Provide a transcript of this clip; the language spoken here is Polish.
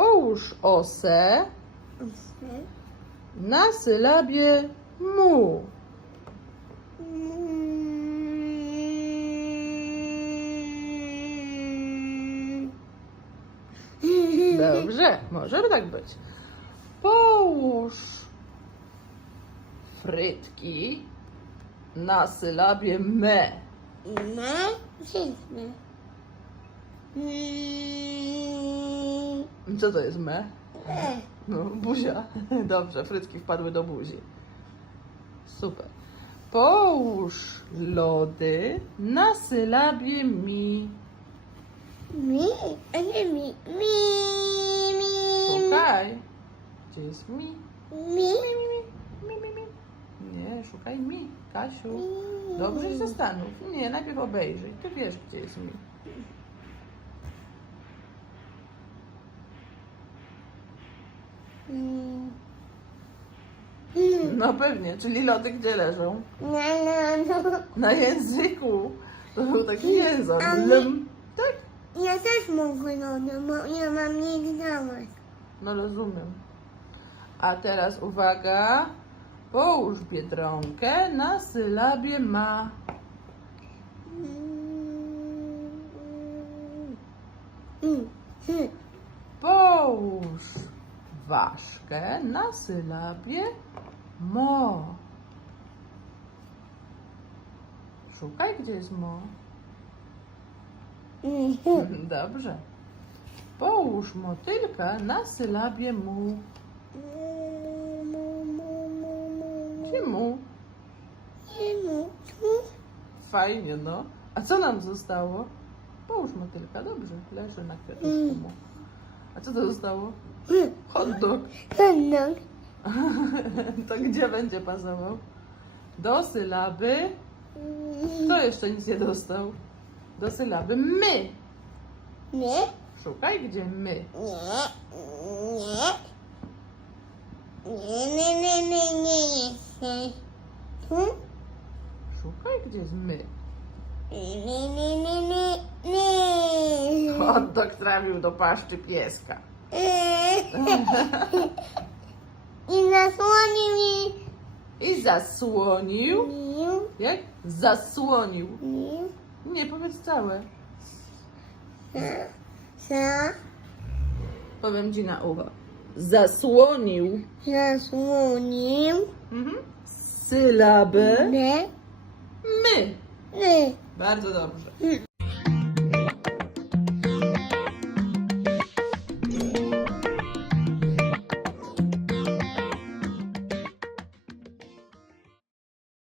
Połóż osę na sylabie mu. Dobrze, może tak być. Połóż frytki na sylabie me. Me, wszystkie. Co to jest me? No, buzia. Dobrze, frytki wpadły do buzi. Super. Połóż lody na sylabie mi. Mi, a nie mi, mi, mi, Szukaj. Gdzie jest mi? mi, Mi, mi, mi. Nie, szukaj mi, Kasiu. Dobrze się zastanów. Nie, najpierw obejrzyj. Ty wiesz, gdzie jest mi. mi. No pewnie, czyli lody gdzie leżą? Na, na, no. Na języku. To był taki język. A my- Lm. Tak? Ja też mogę lody, bo ja mam nie. No rozumiem. A teraz uwaga. Połóż biedronkę na sylabie ma. Mm, mm. Połóż ważkę na sylabie mo. Szukaj, gdzie jest mo. Mm. Dobrze. Połóż motylka na sylabie mu. Gdzie mu? Fajnie, no. A co nam zostało? Połóż motylka, dobrze. Leży na kwiatuszku mu. A co to zostało? Hot dog. Handok. To gdzie będzie pasował? Do sylaby. Kto jeszcze nic nie dostał? Do sylaby my. Nie, Szukaj, gdzie my. nie, nie. Nie, nie, nie, nie, nie, nie. Hmm? Szukaj, gdzie jest my. Nie, nie, nie, nie, nie, nie. Hot dog trafił do paszczy pieska. I zasłoni mi. I zasłonił. Jak? Zasłonił. Nie, powiedz całe. Powiem ci na ucho. Zasłonił. zasłonił. Mhm. Sylabę my. ne. Bardzo dobrze.